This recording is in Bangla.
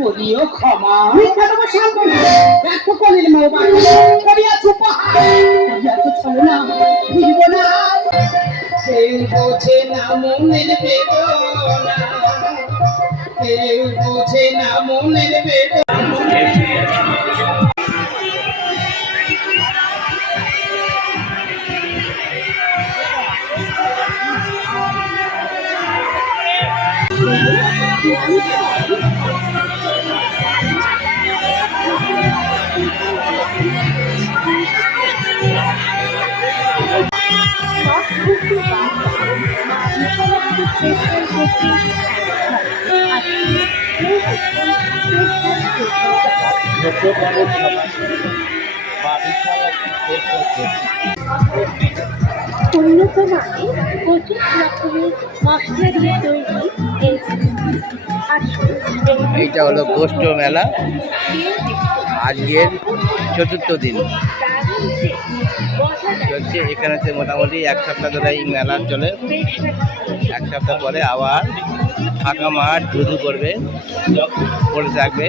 করিও ক্ষমা মিথ্যা দেবো সামনে দেখো কলির মৌবা করিয়াছ করিয়াছ চলো না ফিরবো না কেউ বোঝে না মনের বেদনা কেউ বোঝে না মনের বেদনা উন্নত মানের 25 রকমের মশলা দিয়ে তৈরি এইটা হলো গোষ্ঠ মেলা আজকের চতুর্থ দিন চলছে এখানেতে মোটামুটি এক সপ্তাহ ধরে এই মেলা চলে এক সপ্তাহ পরে আবার ফাঁকা মাঠ ধুধু করবে পড়ে থাকবে